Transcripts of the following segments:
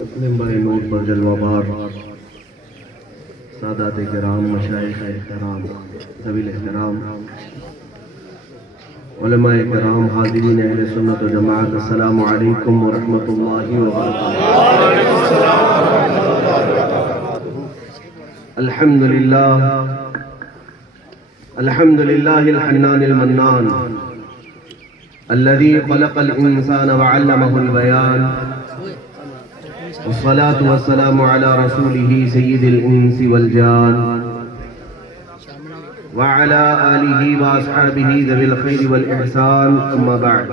منبر نور پر جلوہ بار سادات کرام، مشائخ احترام، ذوی الاحترام، علماء کرام، حاضرین اہل سنت و جماعت، السلام علیکم ورحمۃ اللہ وبرکاتہ۔ الحمد للہ الحنان المنان الذي خلق الانسان وعلمه البيان، والصلاة والسلام على رسوله سيد الإنس والجان وعلى آله وأصحابه ذوي الخير والإحسان، أما بعد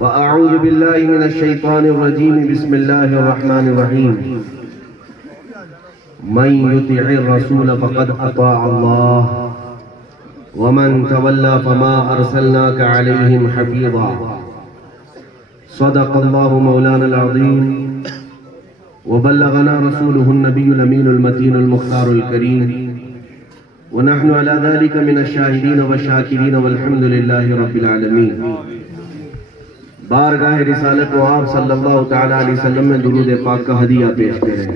فأعوذ بالله من الشيطان الرجيم، بسم الله الرحمن الرحيم، من يطع الرسول فقد أطاع الله ومن تولى فما أرسلناك عليهم حفيظا، صدق الله مولانا العظيم وبلغنا رسوله النبي الأمين المتين المختار الكريم، ونحن على ذلك من الشاهدين والشاكرين والحمد لله رب العالمين۔ بارگاہ رسالت و آپ صلی اللہ تعالی علیہ وسلم میں درود پاک کا ہدیہ پیش کریں۔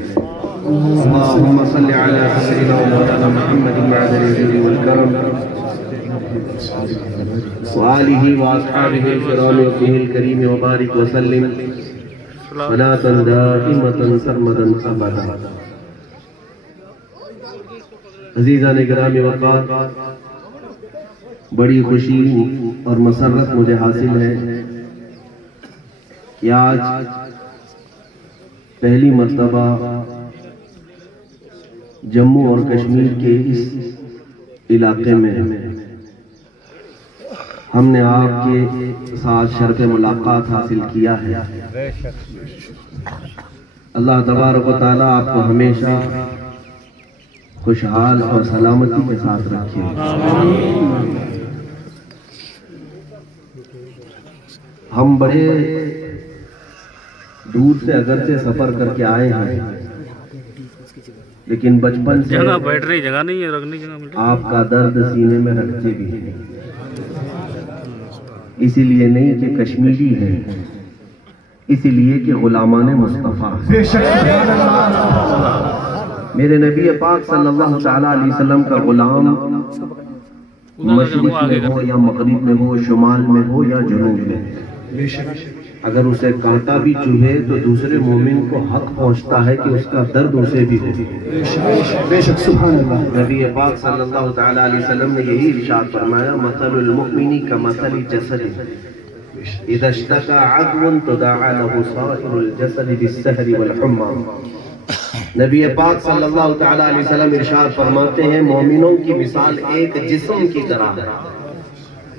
اللهم صل على سيدنا مولانا محمد معدن الجود والكرم وآلہ وآصحابہ الکرام وفیہ الکریم وبارک وسلم صلاة دائمة سرمدا ابدا۔ عزیزان گرامی وقار، بڑی خوشی اور مسرت مجھے حاصل ہے کہ آج پہلی مرتبہ جموں اور کشمیر کے اس علاقے میں ہم نے آپ کے ساتھ شرف ملاقات حاصل کیا ہے۔ اللہ تبارک و تعالیٰ آپ کو ہمیشہ خوشحال اور سلامتی کے ساتھ رکھے۔ ہم بڑے دور سے اگرچہ سفر کر کے آئے ہیں، لیکن بچپن سے جگہ نہیں ہے، رکھنے جگہ آپ کا درد سینے میں رکھتے بھی ہیں، اسی لیے نہیں کہ کشمیری ہیں، اسی لیے کہ غلامان مصطفیٰ ہیں۔ میرے نبی پاک صلی اللہ تعالی علیہ وسلم کا غلام مشرق میں ہو یا مغرب میں ہو، شمال میں ہو یا جنوب میں، اگر اسے کانٹا بھی چبھے تو دوسرے مومن کو حق پہنچتا ہے کہ اس کا درد اسے بھی ہو۔ بے شک سبحان اللہ۔ نبی پاک صلی اللہ تعالی علیہ وسلم نے یہی ارشاد فرمایا، مثل المؤمن کمثل جسد اذا اشتكى عضو تداعى له سائر الجسد بالسهر والحمى۔ نبی پاک صلی اللہ تعالی علیہ وسلم ارشاد فرماتے ہیں، مومنوں کی مثال ایک جسم کی طرح ہے،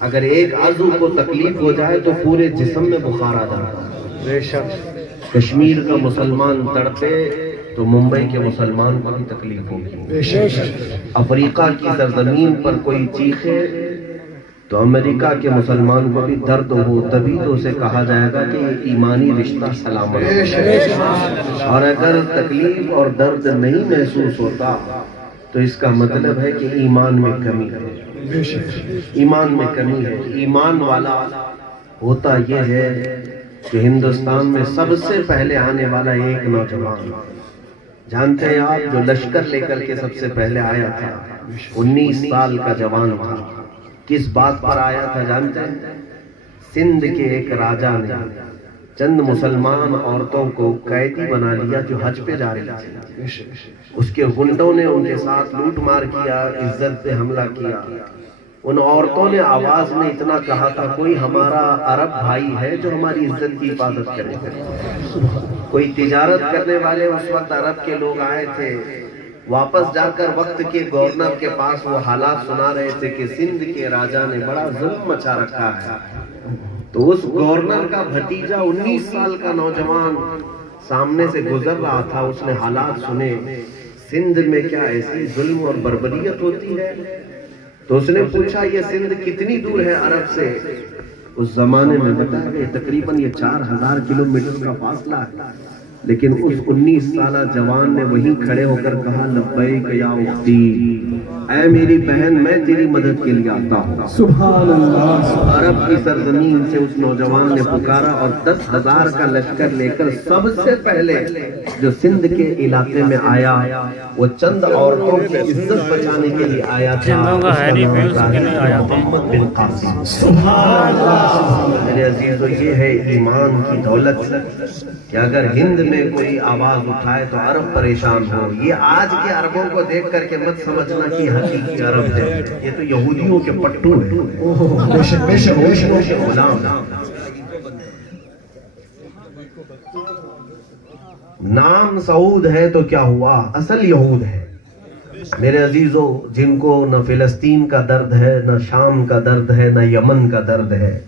اگر ایک عضو کو تکلیف ہو جائے تو پورے جسم میں بخار آ جاتا ہے۔ بے شک کشمیر کا مسلمان تڑپے تو ممبئی کے مسلمان کو بھی تکلیف ہوگی، افریقہ کی سرزمین پر کوئی چیخے تو امریکہ کے مسلمان کو بھی درد ہو، تبھی تو اسے کہا جائے گا کہ یہ ایمانی رشتہ سلامت ہے۔ اور اگر تکلیف اور درد نہیں محسوس ہوتا تو اس کا مطلب ہے کہ ایمان میں کمی ہے، ایمان میں کمی ہے۔ ایمان والا ہوتا یہ ہے کہ ہندوستان میں سب سے پہلے آنے والا ایک نوجوان، جانتے ہیں آپ، جو لشکر لے کر کے سب سے پہلے آیا تھا، 19 سال کا جوان تھا۔ کس بات پر آیا تھا جانتے ہیں؟ سندھ کے ایک راجہ نے چند مسلمان عورتوں کو قیدی بنا لیا جو حج پہ جا رہی تھی۔ اس کے غنڈوں نے ان کے ساتھ لوٹ مار کیا، عزت پہ حملہ کیا۔ ان عورتوں نے آواز میں اتنا کہا تھا، کوئی ہمارا عرب بھائی ہے جو ہماری عزت کی حفاظت کرے۔ کوئی تجارت کرنے والے اس وقت عرب کے لوگ آئے تھے، واپس جا کر وقت کے گورنر کے پاس وہ حالات سنا رہے تھے کہ سندھ کے راجہ نے بڑا ظلم مچا رکھا ہے۔ تو اس گورنر کا بھتیجا 19 سال کا نوجوان سامنے سے گزر رہا تھا، اس نے حالات سنے، سندھ میں کیا ایسی ظلم اور بربریت ہوتی ہے؟ تو اس نے پوچھا، یہ سندھ کتنی دور ہے عرب سے؟ اس زمانے میں بتایا کہ تقریباً یہ 4000 کلومیٹر کا فاصلہ ہے۔ لیکن اس 19 سالہ جوان نے وہیں کھڑے ہو کر کہا لبیک یا اختی، اے میری بہن میں تیری مدد کے لیے آتا ہوں۔ سبحان اللہ۔ عرب کی سرزمین سے اس نوجوان نے پکارا اور 10,000 کا لشکر لے کر سب سے پہلے جو سندھ کے علاقے میں آیا وہ چند عورتوں کی عزت بچانے کے لیے آیا تھا۔ جنوں کا ہے نہیں ویوز کے نہیں آیا تھا۔ محمد بن قاسم۔ میرے عزیزو، یہ ہے ایمان کی دولت کہ اگر ہند میں کوئی آواز اٹھائے تو عرب پریشان ہو۔ یہ آج کے عربوں کو دیکھ کر کے مت سمجھنا کہ حقیقی عرب ہے، یہ تو یہودیوں کے پٹو ہیں، یہودیوں کے غلام۔ نام سعود ہے تو کیا ہوا، اصل یہود ہے۔ میرے عزیزو، جن کو نہ فلسطین کا درد ہے، نہ شام کا درد ہے، نہ یمن کا درد ہے،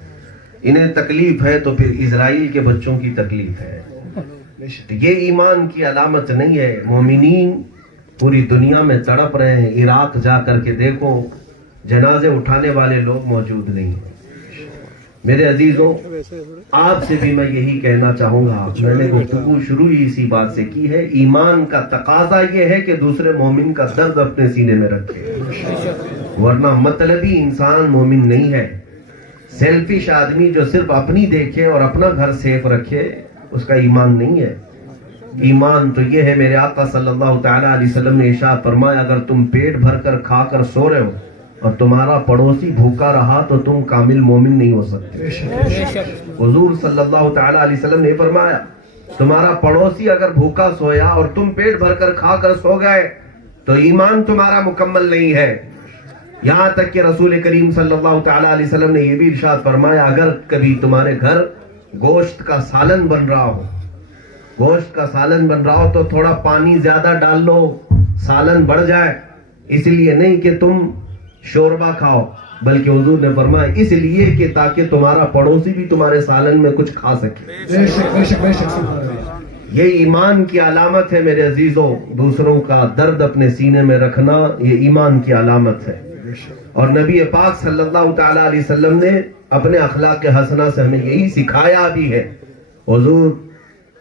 انہیں تکلیف ہے تو پھر اسرائیل کے بچوں کی تکلیف ہے۔ یہ ایمان کی علامت نہیں ہے۔ مومنین پوری دنیا میں تڑپ رہے ہیں، عراق جا کر کے دیکھو جنازے اٹھانے والے لوگ موجود نہیں ہیں۔ میرے عزیزوں، آپ سے بھی میں یہی کہنا چاہوں گا، میں نے گفتگو شروع ہی اسی بات سے کی ہے، ایمان کا تقاضا یہ ہے کہ دوسرے مومن کا درد اپنے سینے میں رکھے، ورنہ مطلبی انسان مومن نہیں ہے۔ سیلفش آدمی جو صرف اپنی دیکھے اور اپنا گھر سیف رکھے، اس کا ایمان نہیں ہے۔ ایمان تو یہ ہے، میرے آقا صلی اللہ تعالیٰ علیہ وسلم نے ارشاد فرمایا، اگر تم پیٹ بھر کر کھا کر سو رہے ہو اور تمہارا پڑوسی بھوکا رہا تو تم کامل مومن نہیں ہو سکتے۔ حضور صلی اللہ تعالیٰ علیہ وسلم نے فرمایا، تمہارا پڑوسی اگر بھوکا سویا اور تم پیٹ بھر کر کھا کر سو گئے تو ایمان تمہارا مکمل نہیں ہے۔ یہاں تک کہ رسول کریم صلی اللہ تعالیٰ علیہ وسلم نے یہ بھی ارشاد فرمایا، اگر کبھی تمہارے گھر گوشت کا سالن بن رہا ہو، گوشت کا سالن بن رہا ہو تو تھوڑا پانی زیادہ ڈال لو، سالن بڑھ جائے، اس لیے نہیں کہ تم شوربہ کھاؤ، بلکہ حضور نے فرمایا اس لیے کہ تاکہ تمہارا پڑوسی بھی تمہارے سالن میں کچھ کھا سکے۔ یہ ایمان کی علامت ہے میرے عزیزوں، دوسروں کا درد اپنے سینے میں رکھنا یہ ایمان کی علامت ہے۔ اور نبی پاک صلی اللہ تعالیٰ علیہ وسلم نے اپنے اخلاق حسنہ سے ہمیں یہی سکھایا بھی ہے۔ حضور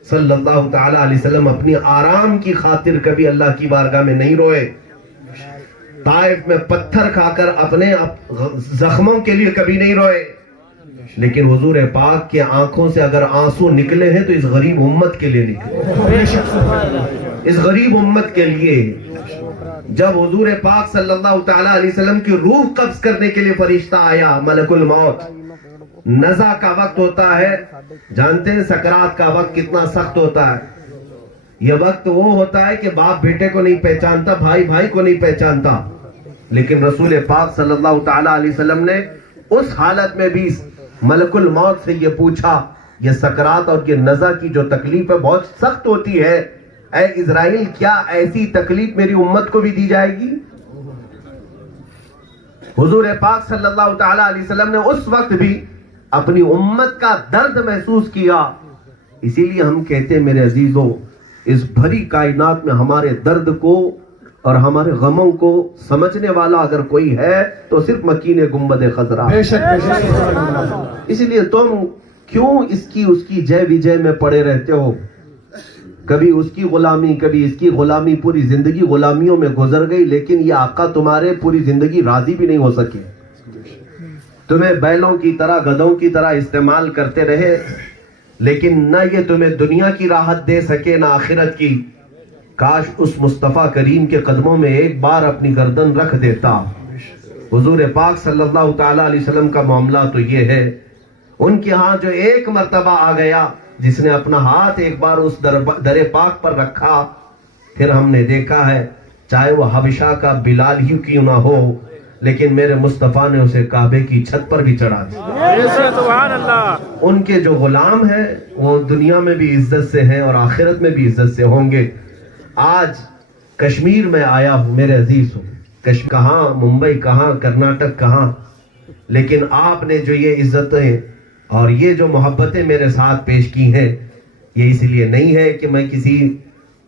صلی اللہ تعالیٰ علیہ وسلم اپنی آرام کی خاطر کبھی اللہ کی بارگاہ میں نہیں روئے، طائف میں پتھر کھا کر اپنے زخموں کے لیے کبھی نہیں روئے، لیکن حضور پاک کے آنکھوں سے اگر آنسو نکلے ہیں تو اس غریب امت کے لیے نکلے، اس غریب امت کے لیے۔ جب حضور پاک صلی اللہ تعالیٰ علیہ وسلم کی روح قبض کرنے کے لیے فرشتہ آیا، ملک الموت، نزع کا وقت ہوتا ہے، جانتے ہیں سکرات کا وقت کتنا سخت ہوتا ہے۔ یہ وقت وہ ہوتا ہے کہ باپ بیٹے کو نہیں پہچانتا، بھائی بھائی کو نہیں پہچانتا، لیکن رسول پاک صلی اللہ تعالیٰ علیہ وسلم نے اس حالت میں بھی ملک الموت سے یہ پوچھا، یہ سکرات اور یہ نزع کی جو تکلیف ہے بہت سخت ہوتی ہے، اے اسرائیل کیا ایسی تکلیف میری امت کو بھی دی جائے گی؟ حضور پاک صلی اللہ تعالیٰ علیہ وسلم نے اس وقت بھی اپنی امت کا درد محسوس کیا۔ اسی لیے ہم کہتے ہیں میرے عزیزوں، اس بھری کائنات میں ہمارے درد کو اور ہمارے غموں کو سمجھنے والا اگر کوئی ہے تو صرف مکین گنبد خضرا۔ اس لیے تم کیوں اس کی جے وجے میں پڑے رہتے ہو؟ کبھی اس کی غلامی، کبھی اس کی غلامی، پوری زندگی غلامیوں میں گزر گئی، لیکن یہ آقا تمہارے پوری زندگی راضی بھی نہیں ہو سکے، تمہیں بیلوں کی طرح گدھوں کی طرح استعمال کرتے رہے، لیکن نہ یہ تمہیں دنیا کی راحت دے سکے نہ آخرت کی۔ کاش اس مصطفیٰ کریم کے قدموں میں ایک بار اپنی گردن رکھ دیتا۔ حضور پاک صلی اللہ تعالیٰ علیہ وسلم کا معاملہ تو یہ ہے، ان کے ہاں جو ایک مرتبہ آ گیا، جس نے اپنا ہاتھ ایک بار اس در پاک پر رکھا، پھر ہم نے دیکھا ہے چاہے وہ حبشہ کا بلال ہی کیوں نہ ہو، لیکن میرے مصطفیٰ نے اسے کعبے کی چھت پر بھی چڑھا دیا۔ سبحان اللہ۔ ان کے جو غلام ہیں وہ دنیا میں بھی عزت سے ہیں اور آخرت میں بھی عزت سے ہوں گے۔ آج کشمیر میں آیا ہوں میرے عزیز ہوں، کہاں ممبئی کہاں کرناٹک کہاں، لیکن آپ نے جو یہ عزتیں اور یہ جو محبتیں میرے ساتھ پیش کی ہیں، یہ اس لیے نہیں ہے کہ میں کسی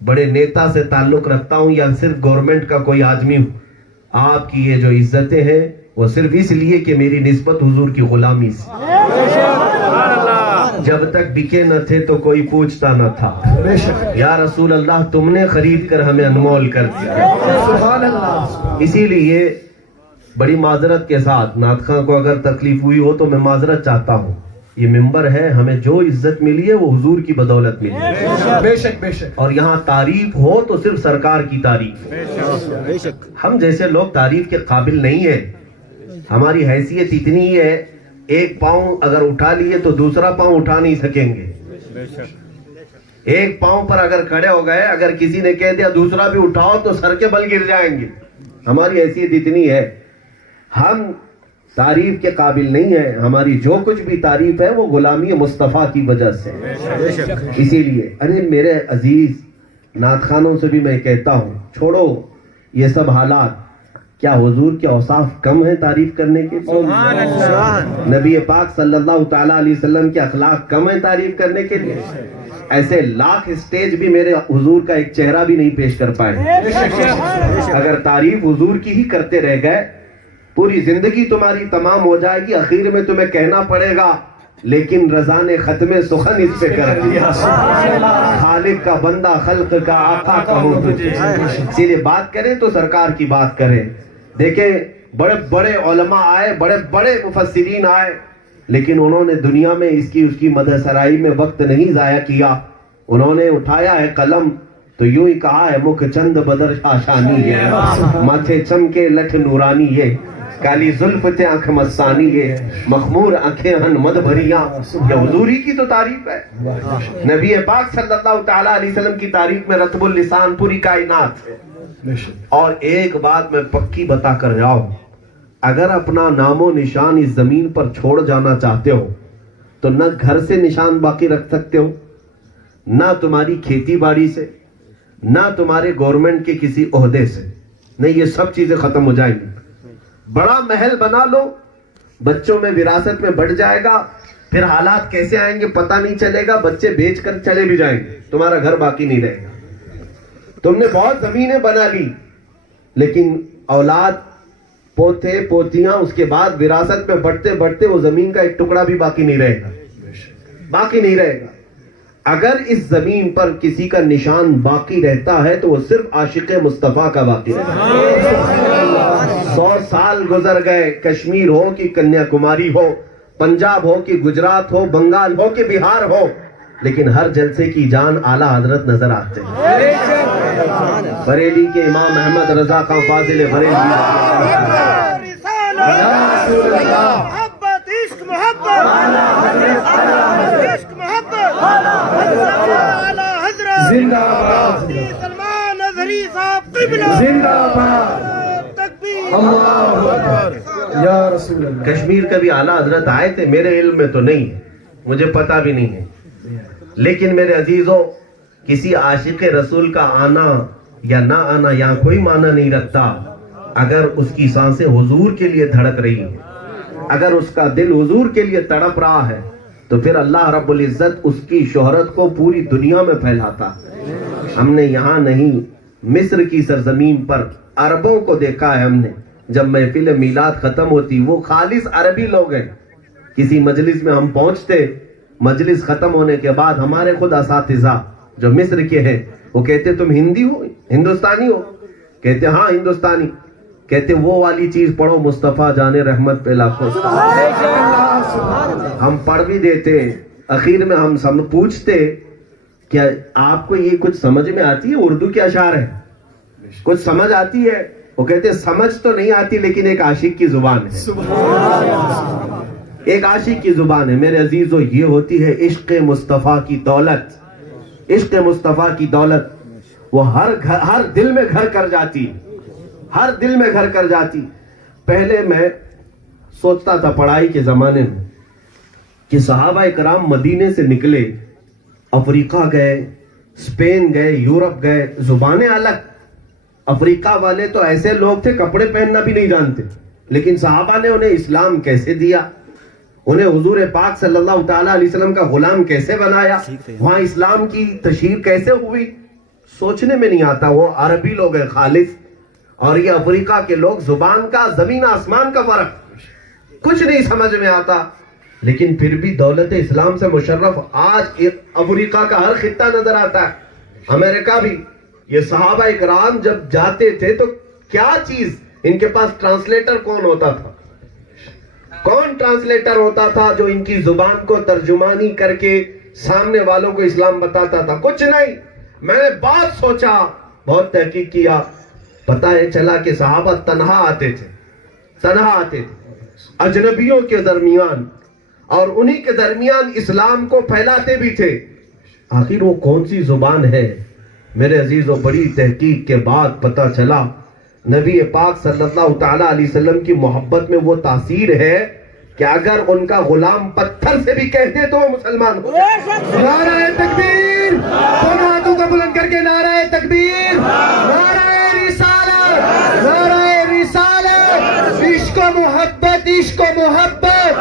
بڑے نیتا سے تعلق رکھتا ہوں یا صرف گورنمنٹ کا کوئی آدمی ہوں۔ آپ کی یہ جو عزتیں ہیں وہ صرف اس لیے کہ میری نسبت حضور کی غلامی سے، جب تک بکے نہ تھے تو کوئی پوچھتا نہ تھا. یا رسول اللہ تم نے خرید کر ہمیں انمول کر دیا. اسی لیے بڑی معذرت کے ساتھ نعت خواں کو اگر تکلیف ہوئی ہو تو میں معذرت چاہتا ہوں. یہ ممبر ہے, ہمیں جو عزت ملی ہے وہ حضور کی بدولت ملی ہے. بے شک بے شک. اور یہاں تعریف ہو تو صرف سرکار کی تعریف. ہم جیسے لوگ تعریف کے قابل نہیں ہیں. ہماری حیثیت اتنی ہی ہے, ایک پاؤں اگر اٹھا لیے تو دوسرا پاؤں اٹھا نہیں سکیں گے. ایک پاؤں پر اگر کھڑے ہو گئے, اگر کسی نے کہہ دیا دوسرا بھی اٹھاؤ تو سر کے بل گر جائیں گے. ہماری حیثیت اتنی ہے, ہم تعریف کے قابل نہیں ہے. ہماری جو کچھ بھی تعریف ہے وہ غلامی مصطفیٰ کی وجہ سے. اسی لیے ارے میرے عزیز نعت خوانوں سے بھی میں کہتا ہوں, چھوڑو یہ سب حالات. کیا حضور کے اوصاف کم ہیں تعریف کرنے کے؟ نبی پاک صلی اللہ تعالیٰ علیہ وسلم کے اخلاق کم ہیں تعریف کرنے کے لیے؟ ایسے لاکھ اسٹیج بھی میرے حضور کا ایک چہرہ بھی نہیں پیش کر پائے. اگر تعریف حضور کی ہی کرتے رہ گئے, پوری زندگی تمہاری تمام ہو جائے گی. اخیر میں تمہیں کہنا پڑے گا لیکن رضا نے ختم سخن اس پہ کر دیا. خالق کا بندہ, خلق کا آقا کہو تجھے. اسی لیے بات کریں تو سرکار کی بات کریں. دیکھیں بڑے بڑے علماء آئے, بڑے بڑے مفسرین آئے, لیکن انہوں نے دنیا میں اس کی مدح سرائی میں وقت نہیں ضائع کیا. انہوں نے اٹھایا ہے قلم تو یوں ہی کہا ہے, مکھ چند بدر شاشانی ہے, ماتھے چمکے لٹھ نورانی ہے, کالی زلف تے آنکھ مستانی ہے, مخمور آنکھیں ہن مد بھریاں. یہ حضوری کی تو تعریف ہے. نبی پاک صلی اللہ تعالیٰ علیہ وسلم کی تعریف میں رطب اللسان پوری کائنات ہے. اور ایک بات میں پکی بتا کر جاؤں, اگر اپنا نام و نشان اس زمین پر چھوڑ جانا چاہتے ہو تو نہ گھر سے نشان باقی رکھ سکتے ہو, نہ تمہاری کھیتی باڑی سے, نہ تمہارے گورنمنٹ کے کسی عہدے سے. نہیں, یہ سب چیزیں ختم ہو جائیں گی. بڑا محل بنا لو, بچوں میں وراثت میں بڑھ جائے گا, پھر حالات کیسے آئیں گے پتہ نہیں چلے گا. بچے بیچ کر چلے بھی جائیں گے, تمہارا گھر باقی نہیں رہے گا. تم نے بہت زمینیں بنا لی, لیکن اولاد, پوتے پوتیاں, اس کے بعد وراثت میں بڑھتے بڑھتے وہ زمین کا ایک ٹکڑا بھی باقی نہیں رہے گا. باقی نہیں رہے گا. اگر اس زمین پر کسی کا نشان باقی رہتا ہے تو وہ صرف عاشق مصطفیٰ کا باقی رہتا ہے. 100 سال گزر گئے, کشمیر ہو کہ کنیا کماری ہو, پنجاب ہو کہ گجرات ہو, بنگال ہو کہ بہار ہو, لیکن ہر جلسے کی جان اعلیٰ حضرت نظر آتے ہیں. بریلی کے امام احمد رضا خان فاضل بریلی, محبت عشق محبت عشق محبت حضرت زندہ باد, سلمان اظہری صاحب قبلہ زندہ باد, تکبیر اللہ اکبر یا رسول اللہ. کشمیر کبھی اعلیٰ حضرت آئے تھے؟ میرے علم میں تو نہیں ہے, مجھے پتہ بھی نہیں ہے. لیکن میرے عزیزوں, کسی عاشق رسول کا آنا یا نہ آنا یہاں کوئی معنی نہیں رکھتا. اگر اس کی سانسیں حضور کے لیے دھڑک رہی ہیں, اگر اس کا دل حضور کے لیے تڑپ رہا ہے, تو پھر اللہ رب العزت اس کی شہرت کو پوری دنیا میں پھیلاتا. ہم نے یہاں نہیں, مصر کی سرزمین پر عربوں کو دیکھا ہے ہم نے. جب محفل میلاد ختم ہوتی, وہ خالص عربی لوگ ہیں. کسی مجلس میں ہم پہنچتے, مجلس ختم ہونے کے بعد ہمارے خود اساتذہ جو مصر کے ہیں وہ کہتے تم ہندی ہو, ہندوستانی ہو؟ کہتے ہاں ہندوستانی. کہتے وہ والی چیز پڑھو, مصطفیٰ جان رحمت پہ لاکھوں. ہم پڑھ بھی دیتے. اخیر میں ہم پوچھتے کیا آپ کو یہ کچھ سمجھ میں آتی ہے؟ اردو کے اشعار ہے, کچھ سمجھ آتی ہے؟ وہ کہتے سمجھ تو نہیں آتی لیکن ایک عاشق کی زبان ہے, ایک عاشق کی زبان ہے. میرے عزیزو, یہ ہوتی ہے عشق مصطفیٰ کی دولت. عشق مصطفیٰ کی دولت وہ ہر دل میں گھر کر جاتی, ہر دل میں گھر کر جاتی. پہلے میں سوچتا تھا پڑھائی کے زمانے میں کہ صحابہ کرام مدینے سے نکلے, افریقہ گئے, اسپین گئے, یورپ گئے, زبانیں الگ. افریقہ والے تو ایسے لوگ تھے کپڑے پہننا بھی نہیں جانتے, لیکن صحابہ نے انہیں اسلام کیسے دیا, انہیں حضور پاک صلی اللہ تعالیٰ علیہ وسلم کا غلام کیسے بنایا, وہاں اسلام کی تشہیر کیسے ہوئی, سوچنے میں نہیں آتا. وہ عربی لوگ ہیں خالص, اور یہ افریقہ کے لوگ, زبان کا زمین آسمان کا فرق, کچھ نہیں سمجھ میں آتا. لیکن پھر بھی دولت اسلام سے مشرف آج افریقہ کا ہر خطہ نظر آتا ہے, امریکہ بھی. یہ صحابہ اکرام جب جاتے تھے تو کیا چیز, ان کے پاس ٹرانسلیٹر کون ہوتا تھا؟ کون ٹرانسلیٹر ہوتا تھا جو ان کی زبان کو ترجمانی کر کے سامنے والوں کو اسلام بتاتا تھا؟ کچھ نہیں. میں نے بات سوچا, بہت تحقیق کیا, پتہ ہے چلا کہ صحابہ تنہا آتے تھے اجنبیوں کے درمیان, اور انہی کے درمیان اسلام کو پھیلاتے بھی تھے. آخر وہ کون سی زبان ہے؟ میرے عزیزوں, بڑی تحقیق کے بعد پتہ چلا نبی پاک صلی اللہ تعالی علیہ وسلم کی محبت میں وہ تاثیر ہے کہ اگر ان کا غلام پتھر سے بھی کہتے تو وہ مسلمان ہو. نعرہ تکبیر, دونوں ہاتھوں کو بلند کر کے نعرہ تکبیر, نعرہ رسالت, نعرہ رسالت. عشق و محبت, عشق و محبت,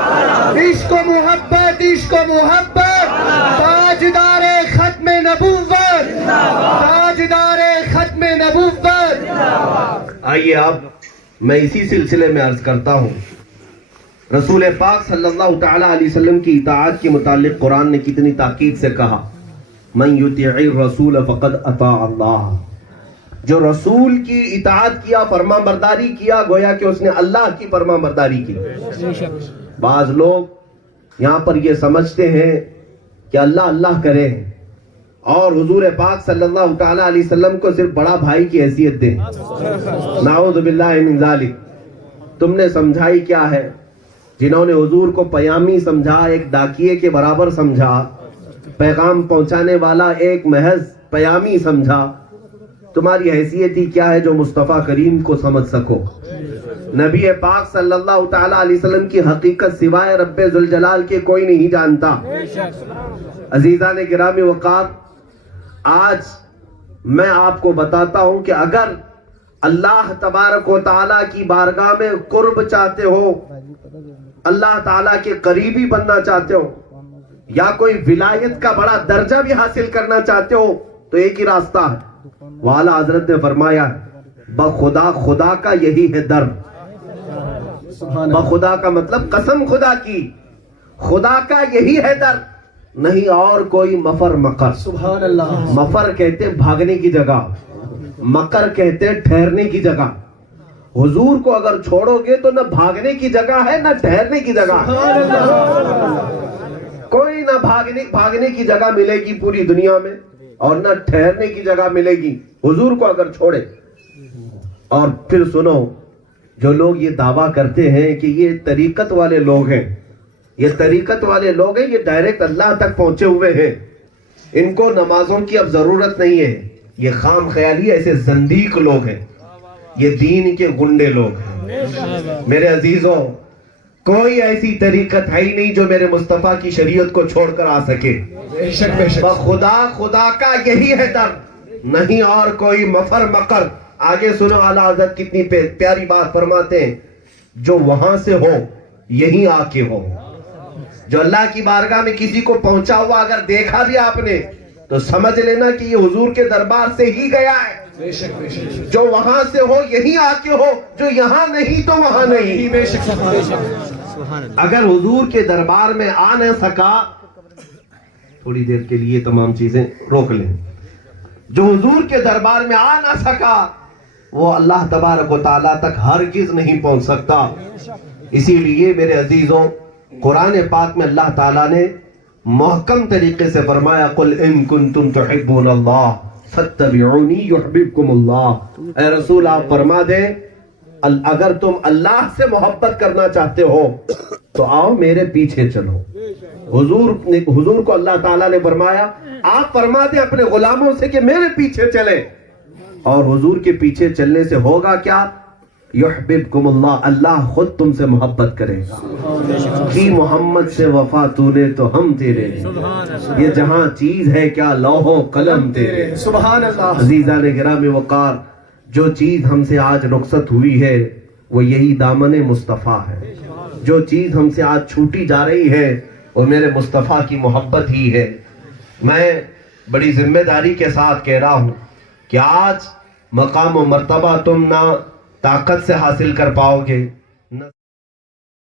عشق و محبت, عشق و محبت. تاجدار ختم نبوت, تاجدار ختم نبوت. آئیے اب میں اسی سلسلے میں عرض کرتا ہوں, رسول پاک صلی اللہ تعالی علیہ وسلم کی اطاعت کے متعلق قرآن نے کتنی تاکید سے کہا, من یطیع الرسول فقد اطاع اللہ. جو رسول کی اطاعت کیا, فرما برداری کیا, گویا کہ اس نے اللہ کی فرما برداری کی. بعض لوگ یہاں پر یہ سمجھتے ہیں کہ اللہ اللہ کرے اور حضور پاک صلی اللہ تعالی علیہ وسلم کو صرف بڑا بھائی کی حیثیت دیں. نعوذ باللہ من ذالک. تم نے سمجھائی کیا ہے؟ جنہوں نے حضور کو پیامی سمجھا, ایک ڈاکیے کے برابر سمجھا, پیغام پہنچانے والا ایک محض پیامی سمجھا, تمہاری حیثیت ہی کیا ہے جو مصطفیٰ کریم کو سمجھ سکو؟ نبی پاک صلی اللہ تعالی علیہ وسلم کی حقیقت سوائے رب ذوالجلال کے کوئی نہیں جانتا. عزیزان گرامی وقار, آج میں آپ کو بتاتا ہوں کہ اگر اللہ تبارک و تعالیٰ کی بارگاہ میں قرب چاہتے ہو, اللہ تعالیٰ کے قریبی بننا چاہتے ہو, یا کوئی ولایت کا بڑا درجہ بھی حاصل کرنا چاہتے ہو, تو ایک ہی راستہ ہے. والا حضرت نے فرمایا, بخدا خدا کا یہی ہے در. بخدا کا مطلب قسم خدا کی, خدا کا یہی ہے در, نہیں اور کوئی مفر مکر. سبحان اللہ. مفر کہتے بھاگنے کی جگہ, مکر کہتے ٹھہرنے کی جگہ. حضور کو اگر چھوڑو گے تو نہ بھاگنے کی جگہ ہے نہ ٹھہرنے کی جگہ ہے. کوئی نہ بھاگنے کی جگہ ملے گی پوری دنیا میں, اور نہ ٹھہرنے کی جگہ ملے گی حضور کو اگر چھوڑے. اور پھر سنو, جو لوگ یہ دعویٰ کرتے ہیں کہ یہ طریقت والے لوگ ہیں, یہ طریقت والے لوگ ہیں, یہ ڈائریکٹ اللہ تک پہنچے ہوئے ہیں, ان کو نمازوں کی اب ضرورت نہیں ہے, یہ خام خیالی ایسے زندیق لوگ ہیں, یہ دین کے گنڈے لوگ ہیں. میرے عزیزوں, کوئی ایسی طریقت ہے ہی نہیں جو میرے مصطفیٰ کی شریعت کو چھوڑ کر آ سکے. خدا خدا کا یہی ہے در, نہیں اور کوئی مفر مکر. آگے سنو, اعلیٰ حضرت کتنی پیاری بات فرماتے ہیں, جو وہاں سے ہو یہیں آ کے ہو. جو اللہ کی بارگاہ میں کسی کو پہنچا ہوا اگر دیکھا بھی آپ نے تو سمجھ لینا کہ یہ حضور کے دربار سے ہی گیا ہے. جو وہاں سے ہو یہیں آ کے ہو, جو یہاں نہیں تو وہاں نہیں. اگر حضور کے دربار میں آ نہ سکا, تھوڑی دیر کے لیے تمام چیزیں روک لیں, جو حضور کے دربار میں آ نہ سکا وہ اللہ تبارک و تعالیٰ تک ہرگز نہیں پہنچ سکتا. اسی لیے میرے عزیزوں, قرآن پاک میں اللہ تعالیٰ نے محکم طریقے سے فرمایا, قل ان کنتم تحبون اللہ فاتبعونی یحببکم اللہ. اے رسول آپ فرما دیں, اگر تم اللہ سے محبت کرنا چاہتے ہو تو آؤ میرے پیچھے چلو. حضور کو اللہ تعالیٰ نے فرمایا, آپ فرما دیں اپنے غلاموں سے کہ میرے پیچھے چلیں, اور حضور کے پیچھے چلنے سے ہوگا کیا؟ یحببکم اللہ, اللہ خود تم سے محبت کرے گا. کی محمد سے وفا تو نے تو ہم تیرے, یہ جہاں چیز ہے کیا لوح و قلم تیرے. سبحان اللہ. عزیزان گرامی وقار, جو چیز ہم سے آج رخصت ہوئی ہے وہ یہی دامن مصطفیٰ ہے. جو چیز ہم سے آج چھوٹی جا رہی ہے وہ میرے مصطفیٰ کی محبت ہی ہے. میں بڑی ذمہ داری کے ساتھ کہہ رہا ہوں کہ آج مقام و مرتبہ تم نہ طاقت سے حاصل کر پاؤ گے,